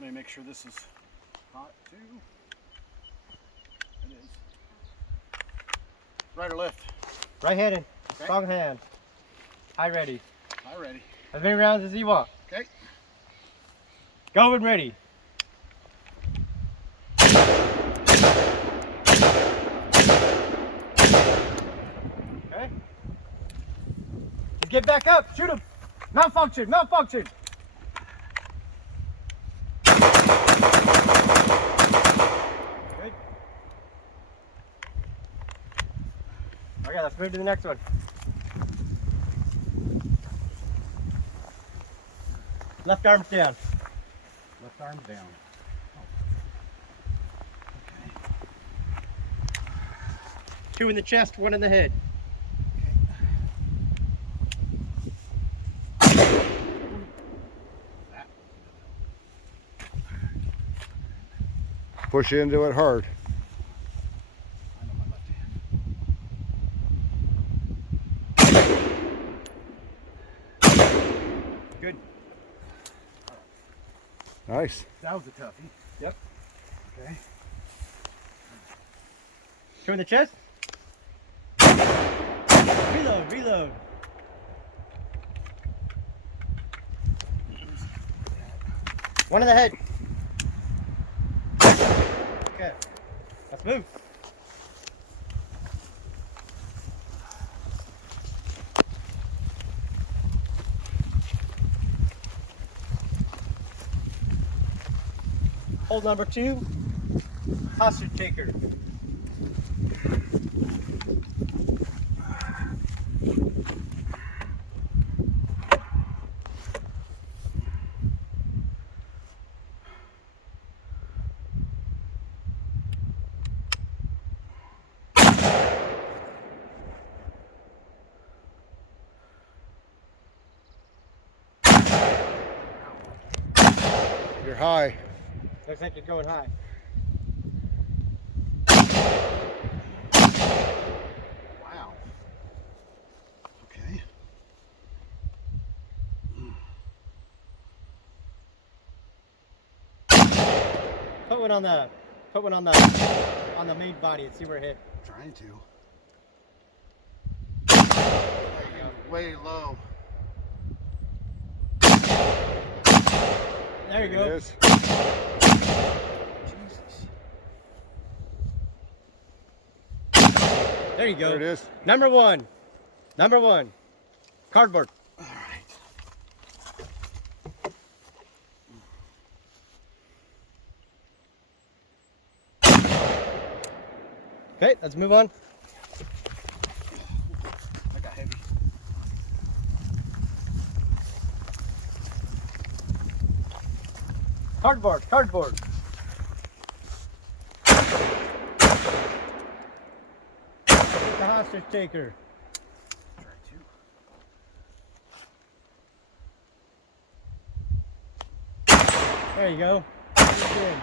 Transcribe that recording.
Let me make sure this is hot too. It is. Right or left? Right-handed. Okay. Strong hand. High ready. High ready. As many rounds as you want. Okay. Go and ready. Okay. Get back up. Shoot him. Malfunction. Malfunction. Good. Okay, let's move to the next one. Left arm's down. Left arm down. Two in the chest, one in the head. Push into it hard. I know my left hand. Good. Nice. That was a toughie. Yep. Okay. Two in the chest. Reload, reload. One in the head. Okay. Let's move. Hold number 2, hostage taker. You're high. Looks like you're going high. Wow. Okay. Put one on the main body and see where it hit. Trying to. There you go. Way low. There you It go. is. Jesus. There you go. There it is. Number one. Number one. Cardboard. All right. Okay, let's move on. I got heavy. Cardboard, cardboard. The hostage taker. Try to. There you go. Good.